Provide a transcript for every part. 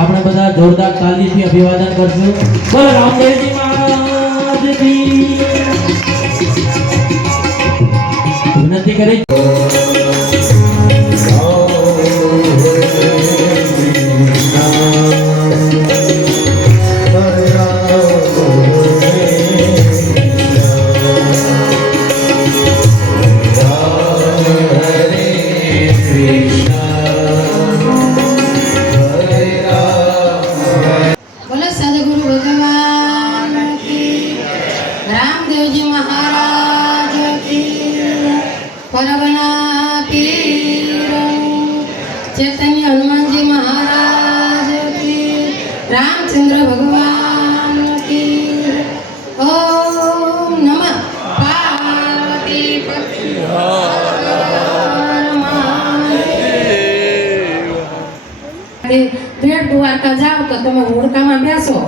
આપણે બધા જોરદાર તાલીથી અભિવાદન કરશું. બોલો રામદેવજી મહારાજ કી વિનંતી કરી. चैतन्य हनुमान जी महाराज की, रामचंद्र भगवान की। ओम नमः पार्वती पति भेट द्वारका जाओ तो તમે હોડકામાં બેસો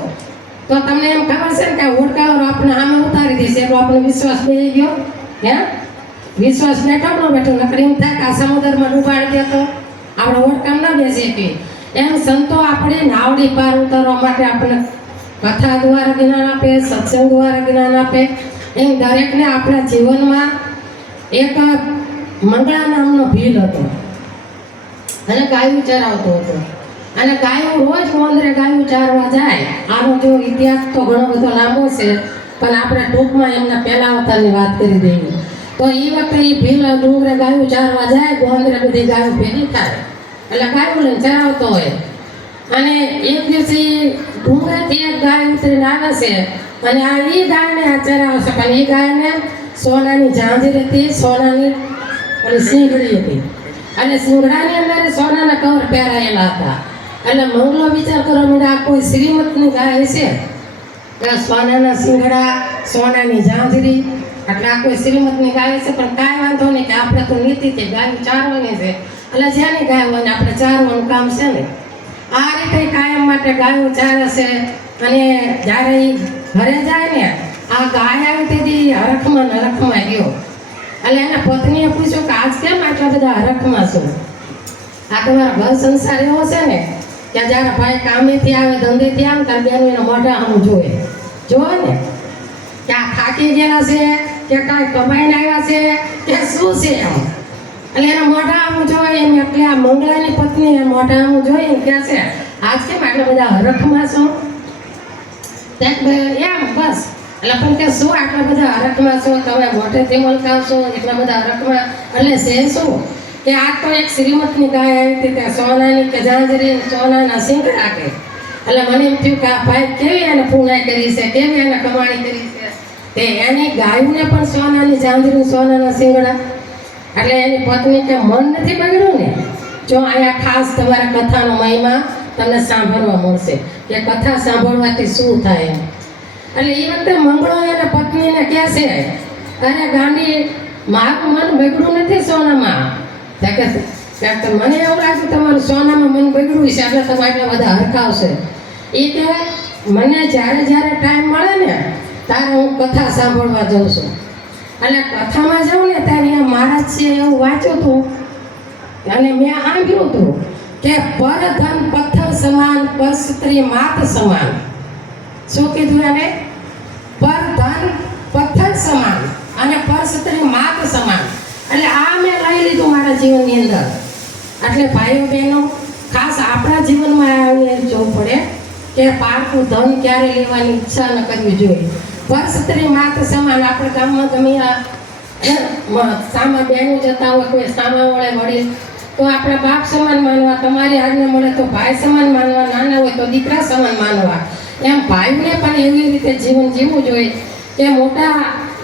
તો તમને એમ ખબર છે કે હોડકાવાળો આપણે આમે ઉતારી દેશે એટલે આપણો વિશ્વાસ બેસી ગયો. હે વિશ્વાસ બેઠો ન બેઠો નકરી એમ થાય કે આ સમુદ્રમાં ડૂબાડી દે તો આપણે હોડકામ ના બેસી શકીએ. એમ સંતો આપણે નાવડી પાર ઉતારવા માટે આપણે કથા દ્વારા જ્ઞાન આપે, સત્સંગ દ્વારા જ્ઞાન આપે. એમ દરેકને આપણા જીવનમાં એક મંગળા નામનો ભીલ હતો અને ગાયું ચરાવતો હતો અને ગાયું રોજ મોંદરે ગાયું ચારવા જાય. આનો જો ઇતિહાસ તો ઘણો બધો લાંબો છે પણ આપણે ટૂંકમાં એમના પહેલા અવતારની વાત કરી દઈએ. તો એ વખતે એ ભીલ ડુંગરે ગાયું ચારવા જાય, ગોંદરે બધી ગાયું ભેગી થાય એટલે ગાયું લઈને ચરાવતો હોય. અને એક દિવસે ડુંગરેથી એક ગાય ઉતરીને આવે છે અને આ એ ગાયને આ ચરાવશે પણ એ ગાયને સોનાની ઝાંઝર હતી, સોનાની ઓલી સિંગડી હતી અને સિંગડાની અંદર સોનાના કવર પહેરાયેલા હતા. એટલે મંગલો વિચાર કરો મીડા કોઈ શ્રીમતની ગાય છે કે સોનાના સિંગડા, સોનાની ઝાંઝરી, એટલે આ કોઈ શ્રીમતની ગાય છે પણ કાંઈ વાંધો નહીં કે આપણે તો નીતિથી ગાયું ચારવાની છે એટલે જેની ગાય હોય ને આપણે ચારવાનું કામ છે ને. આ રીતે કાયમ માટે ગાયું ચારે છે. અને જ્યારે એ ઘરે જાય ને આ ગાય આવી તેથી હરખમાં નરખમાં ગયો એટલે એના પત્નીએ પૂછ્યું કે આજ કેમ આટલા બધા હરખમાં છો? આ તમારા ઘર સંસાર એવો છે ને કે જ્યારે ભાઈ કામેથી આવે, ધંધેથી આવે ત્યારે બેનું એના મોઢા આમ જોવે ને કે આ થાકી ગયેલા છે કે કાંઈ કમાઈને આવ્યા છે કે શું છે એમ. એટલે એના મોઢા આમ જોઈ એમ એટલે આ મંગળાની પત્ની મોઢા આમ જોઈને કહે છે આજ કેમ આટલા બધા હરખમાં છો? એમ બસ એટલે પણ કે શું આટલા બધા હરખમાં છો, તમે મોઢેથી મલકાવશો એટલા બધા હરખમાં? એટલે છે શું કે આ તો એક શ્રીમતની ગાય આવી હતી ત્યાં સોનાની કે ઝાંઝરી, સોનાના સિંગડા કે. એટલે મને એમ થયું કે આ ભાઈ કેવી એને પૂર્ણાઈ કરી છે, કેવી એને કમાણી કરી છે. તે એની ગાયોને પણ સોનાની ઝાંઝરી, સોનાના સિંગડા. એટલે એની પત્ની કે મન નથી બગડ્યું ને? જો અહીંયા ખાસ તમારા કથાનો મહિમા તમને સાંભળવા મળશે કે કથા સાંભળવાથી શું થાય. એટલે એ વખતે મંગળો એને પત્નીને કહે છે અરે ગાંડી મારું મન બગડ્યું નથી સોનામાં. મને એવું લાગ્યું તમારું સોનામાં મન બગડ્યું છે એટલે તમે આટલા બધા હરખાવશે. એ કે મને જ્યારે જ્યારે ટાઈમ મળે ને ત્યારે હું કથા સાંભળવા જાઉં છું. એટલે કથામાં જાઉં ને ત્યારે અહીંયા મહારાજ છે એવું વાંચ્યું હતું અને મેં સાંભળ્યું હતું કે પર ધન પથ્થર સમાન, પર સ્ત્રી માત સમાન. શું કીધું એને? પર ધન પથ્થર સમાન અને પર સ્ત્રી માત સમાન. એટલે આ મેં લઈ લીધું મારા જીવનની અંદર. એટલે ભાઈઓ બહેનો ખાસ આપણા જીવનમાં આવીને જોવું પડે કે પારકું ધન ક્યારે લેવાની ઈચ્છા ન કરવી જોઈએ. પર સ્ત્રી માત સમાન. આપણે ગામમાં ગમે સામા બહેનો જતા હોય, કોઈ સામા વળે વડીલ તો આપણે બાપ સમાન માનવા, તમારી આજ્ઞા મળે તો ભાઈ સમાન માનવા, નાના હોય તો દીકરા સમાન માનવા. એમ ભાઈને પણ એવી રીતે જીવન જીવવું જોઈએ કે મોટા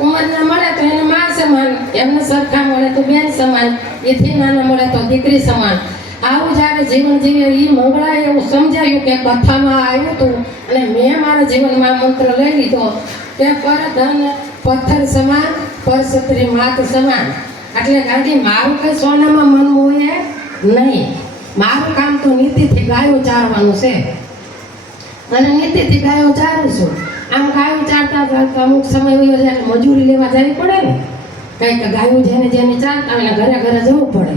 ઉંમરના મળે તો એને મા સમાન, એમને સરખા મળે તો બેન સમાન, એથી નાના મળે તો દીકરી સમાન. આવું જ્યારે જીવન જીવે એ મંગળાએ એવું સમજાયું કે કથામાં આવ્યું હતું અને મેં મારા જીવનમાં મંત્ર લઈ લીધો કે પર ધન પથ્થર સમાન, પર છત્રી માત સમાન. એટલે ગાંધી મારું કંઈ સોનામાં મન મોહે નહીં. મારું કામ તો નીતિથી ગાયો ચારવાનું છે અને નીતિથી ગાયો ચારું છું. આમ ગાયો ચારતા ચારતા અમુક સમય હોય એટલે મજૂરી લેવા જવી પડે ને, કંઈક ગાયું જેને ચારતા હોય ઘરે ઘરે જવું પડે.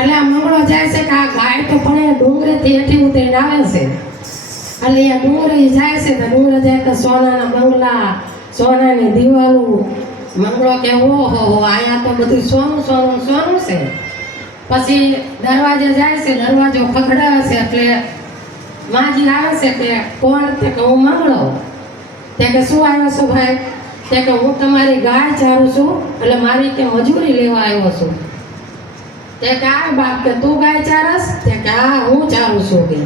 એટલે આ મંગળો જાય છે કે આ ગાય તો પણ ડુંગરેથી હેઠી ઉતરીને આવે છે. એટલે આ ડુંગરે જાય છે તો ડુંગરે જાય તો સોનાના બંગલા, સોનાની દિવાલો. મંગળો કે ઓહો અહીંયા તો બધું સોનું સોનું સોનું છે. પછી દરવાજે જાય છે, દરવાજો ખખડાવે છે એટલે માજી આવે છે કે કોણ? તે કે હું મંગળો. તે કે શું આવ્યો છો ભાઈ? તે કે હું તમારી ગાય ચારું છું એટલે મારી કે મજૂરી લેવા આવ્યો છું. તે કે આ બાપ કે તું ગાય ચારસ? તે કે હા હું ચારું છું કે.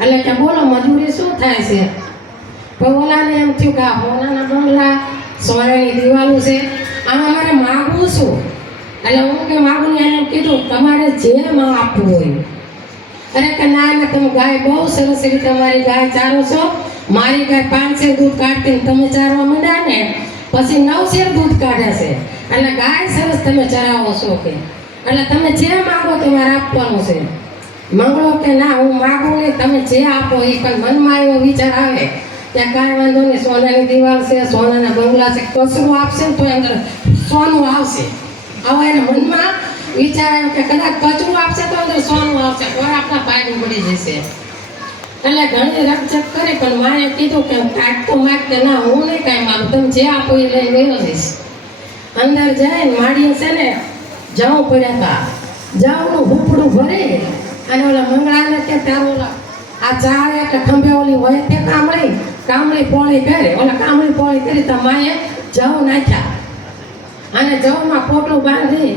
એટલે કે બોલો મજૂરી શું થાય છે? પણ ઓલાને એમ થયું કે આ સોનાના બંગલા, સોનાની દિવાલો છે, આમાં મારે માગવું શું? એટલે હું કે માગું ને એમ કીધું તમારે જે માં આપવું હોય. અરે કે ના તમે ગાય બહુ સરસ રીતે તમારી ગાય ચારો છો. મારી ગાય 5 શેર દૂધ કાઢતી તમે ચારવા માંડ્યા ને પછી 9 શેર દૂધ કાઢે છે. એટલે ગાય સરસ તમે ચરાવો છો કે. એટલે તમે જે માગો તમારે આપવાનું છે. મંગળો કે ના હું માગું નહીં, તમે જે આપો એ. પણ મનમાં એવો વિચાર આવે કે કાંઈ વાંધો નહીં, સોનાની દિવાલ છે, સોનાના બંગલા છે, કચરું આપશે ને તો અંદર સોનું આવશે. આવા એના મનમાં વિચાર આવ્યો કે કદાચ કચરું આપશે તો અંદર સોનું આવશે, તો આપણા ભાગનું પડી જશે. એટલે ઘણી રકઝક કરી પણ માએ કીધું કે કાંઈક તો માગ કે ના હું નહીં કાંઈ માગું, તમે જે આપો એ લઈને ગયો જઈશ. અંદર જઈને માડીએ છે ને જવ પડ્યા હતા, જવનું હુપડું ભરી અને ઓલા મંગળાને કે તારું ઓલા આ ચા એટલે ખંભે ઓલી હોય તે કામળી પોળી કરે, ઓલા કામળી પોળી કરી તો માએ જવ નાખ્યા અને જવમાં પોટલું બાંધી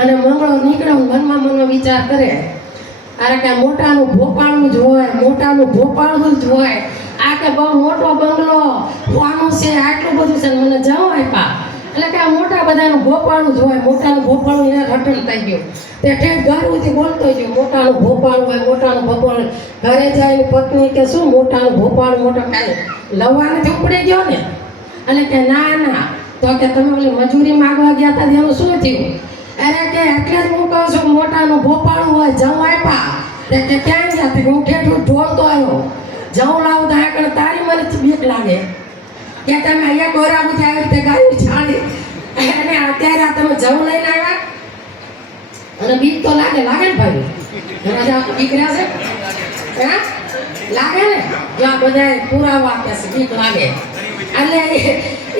અને મંગળો નીકળ્યો. મનમાં વિચાર કરે અરે કે મોટાનું ભોપાળું જ હોય, મોટાનું ભોપાળું જ હોય. આ કે બહુ મોટો બંગલો આનું છે, આટલું બધું છે, મને જવ આપ્યા. એટલે કે આ મોટા બધાનું ભોપાળું જ હોય, મોટાનું ભોપાળું એને રટણ થઈ ગયું. તે ઠેઠ ઘર સુધી બોલતો ગયો મોટાનું ભોપાળું હોય, મોટાનું ભોપાળું. ઘરે જાય પત્ની કે શું મોટાનું ભોપાળું, મોટો કાંઈ લવાનેથી ઉપડી ગયો ને. એટલે કે ના તો કે તમે ઓલી મજૂરી માગવા ગયા હતા એનું શું થયું? અરે કે એટલે જ હું કહું છું મોટાનું ભોપાળું હોય, જવ આપ્યા. તે કે ક્યાં ગયા? તે હું ઠેઠું ઢોળતો આવ્યો, જવ લાવતા આગળ તારી મને બીક લાગે કે તમે અહીંયા ગોરાબુથી આવી રીતે ગાયું છાડી અને અત્યારે આ તમે જવ લઈને આવ્યા. અને બીક તો લાગે ને ભાઈ, રાજા દીકરા છે હા લાગે ને, જો આ બધા પુરાવા આપે છે બીક લાગે. એટલે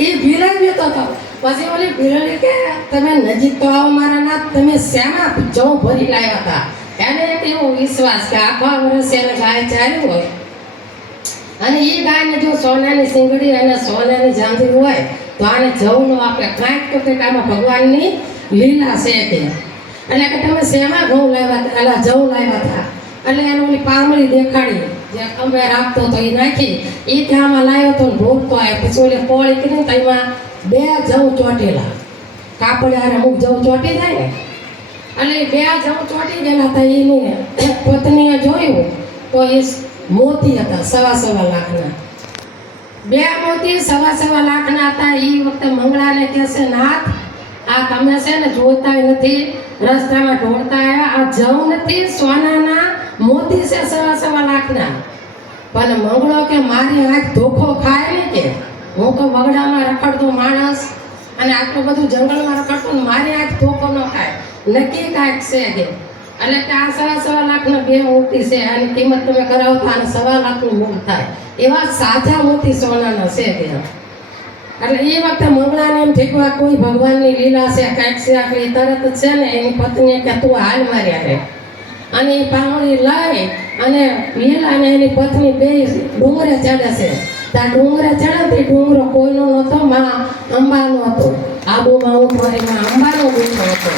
એ ભીલાવ્યો તો પછી ઓલી ભીલડી કે તમે નજીક તો આવો મારા નાથ, તમે શ્યામાં જવ ભરી લાવ્યા હતા. એને એક એવો વિશ્વાસ કે આખા વર્ષ એને ગાય ચાલ્યું હોય અને એ ગાયને જો સોનાની સિંગડી અને સોનાની જાંજરી હોય તો આને જવું ન આપે. કાંઈક તો કંઈક આમાં ભગવાનની લીલા છે કે. એટલે કે તમે શેમાં ઘઉં લાવ્યા હતા, એટલે જવું લાવ્યા હતા. એટલે એને ઓલી પામડી દેખાડી જે ખંભે રાખતો તો એ નાખી, એ આમાં લાવ્યો તો ઢોકતો આવ્યો. પછી ઓલી પોળી કરીને તો એમાં 2 જવ ચોટેલા, કાપડ હારે અમુક જવ ચોટી જાય ને, એટલે 2 જવ ચોટી ગયેલા હતા. એની પત્નીએ જોયું તો એ મોતી હતા 1.25 લાખના. 2 મોતી 1.25 લાખના હતા. એ વખતે મંગળાને કહેશે નાથ આ તમે છે ને જોતા નથી, રસ્તામાં ઢોળતા આવ્યા, આ જવ નથી સોનાના મોતી છે 1.25 લાખના. પણ મંગળો કે મારી આંખ ધોખો ખાય ને કે હું તો વગડામાં રખડતો માણસ અને આટલું બધું જંગલમાં રખડતો ને મારી આંખ ધોખો ન ખાય, નક્કી કાંઈક છે કે. એટલે કે આ 1.25 લાખના 2 મોતી છે, આની કિંમત તમે કરાવો તો આને 1.25 લાખનું મૂળ થાય. એવા સાચા મોતી સોનાના છે કે. એટલે એ વખતે મંગળાને એમ થયું કોઈ ભગવાનની લીલા છે, કાંઈક છે. આપણે તરત જ છે ને એની પત્નીએ કે તું હાલ માર્યા રે. અને એ પાવડી લઈ અને લીલા અને એની પત્ની 2 ડુંગરે ચડે છે. ત્યાં ડુંગરે ચડે તે ડુંગરો કોઈનો નહોતો, માં અંબાનો હતો. આબુમાં ઉઠવાની માં અંબાનો બેઠો હતો.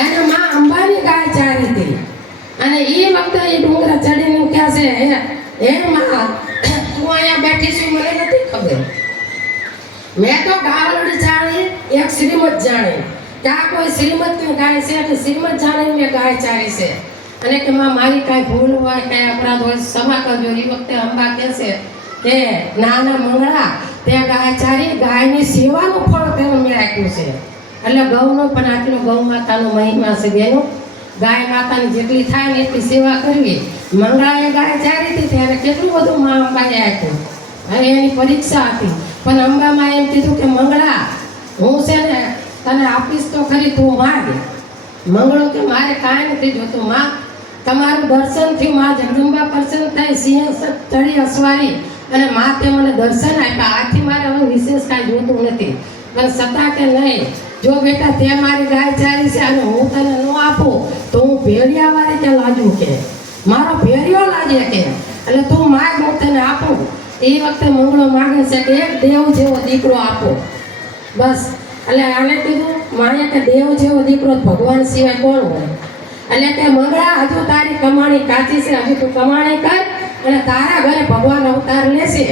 એને માં અંબાની ગાય ચારી હતી. અને એ વખતે એ ડુંગરા ચડીને કહે છે, હે માં, તું અહીંયા બેઠી છું મને નથી ખબર. મેં તો ગાવલડી ચાળી એક શ્રીમત જાણી કે આ કોઈ શ્રીમતની ગાય છે, એટલે શ્રીમત જાણીને મેં ગાય ચારી છે. અને કે માં મારી કાંઈ ભૂલ હોય, કાંઈ અપરાધ હોય, ક્ષમા કરજો. એ વખતે અંબા કહે છે કે નાના મંગળા, તે ગાય ચારી, ગાયની સેવાનું ફળ તેને મેં આપ્યું છે. એટલે ગૌનો પણ આટલો ગૌ માતાનો મહિમા છે બેનો. ગાય માતાની જેટલી થાય ને એટલી સેવા કરવી. મંગળાએ ગાય ચારી હતી ત્યારે કેટલું બધું માં અંબાએ આપ્યું. હવે એની પરીક્ષા હતી, પણ અંબામાં એમ કીધું કે મંગળા, હું છે ને તને આપીશ તો ખરી, તું માગ. મંગળો કે મારે કાંઈ નથી જોતું માં, તમારું દર્શન થયું, માં જગદંબા પ્રસન્ન થાય, સિંહાસન ચડી અસવારી અને માં તે મને દર્શન આપ્યા, આથી મારે હવે વિશેષ કાંઈ જોતું નથી. પણ છતાં કે નહીં, જો બેટા તે મારી ગાય ચારી છે અને હું તને ન આપું તો હું ભેળિયા વાળી ત્યાં લાજુ કે મારો ભેળિયો લાગે કે, એટલે તું માગ, હું તને આપું. એ વખતે મંગળો માગે છે કે એક દેવ જેવો દીકરો આપો. બસ એટલે આને કીધું માએ કે દેવ જેવો દીકરો ભગવાન સિવાય કોણ હોય. એટલે કે મંગળા, હજુ તારી કમાણી કાચી છે, હજુ તું કમાણી કર અને તારા ઘરે ભગવાન અવતાર લેશે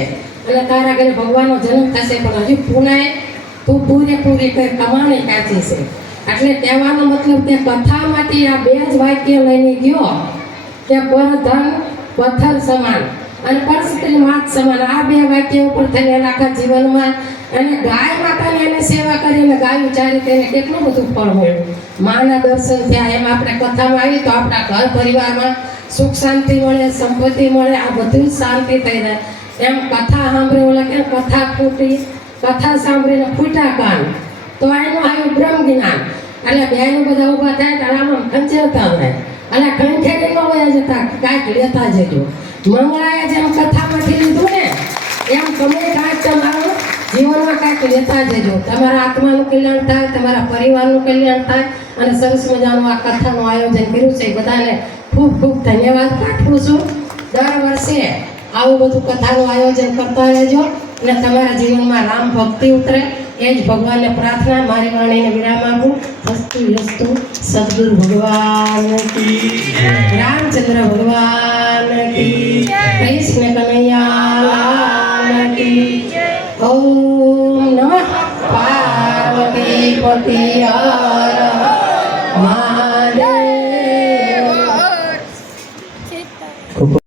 અને તારા ઘરે ભગવાનનો જન્મ થશે. પણ હજુ પુનાય તું પૂરેપૂરી કઈ કમાણી કાચી છે. એટલે કહેવાનો મતલબ કે કથામાંથી આ બે જ વાક્ય લઈને ગયો કે પરધન પથ્થર સમાન અને પરસ્ત્રી માત સમાન. આ બે વાક્ય ઉપર થઈને આખા જીવનમાં અને ગાય માતાની એને સેવા કરીને ગાયું ચારી તેને કેટલું બધું ફળ મળ્યું. માના દર્શન થયા. એમ આપણે કથામાં આવી તો આપણા ઘર પરિવારમાં સુખ શાંતિ મળે, સંપત્તિ મળે, આ બધું જ શાંતિ થઈ જાય. એમ કથા સાંભળી, ઓલા કે કથા ફૂટી, કથા સાંભળીને ફૂટા કાન, તો એનું આવ્યું બ્રહ્મ જ્ઞાન. એટલે બેનું બધા ઊભા થાય તો આમ ખંચેરતા હોય, એટલે કંઠેરી ન હોય જતા કાંઈક લેતા જજો. મંગળાએ જેમ કથામાંથી લીધું ને એમ તમે કાંઈક તમારું જીવનમાં કાંઈક લેતા જજો. તમારા આત્માનું કલ્યાણ થાય, તમારા પરિવારનું કલ્યાણ થાય. અને સરસ મજાનું આ કથાનું આયોજન કર્યું છે, બધાને ખૂબ ખૂબ ધન્યવાદ પાઠવું છું. દર વર્ષે આવું બધું કથાનું આયોજન કરતા રહેજો અને તમારા જીવનમાં રામ ભક્તિ ઉતરે એ જ ભગવાનને પ્રાર્થના. મારી વાણીને વિરામ આપું. હસ્તુ યસ્તુ સદગુરુ ભગવાન કી, રામચંદ્ર ભગવાન કી, કૃષ્ણ કનૈયા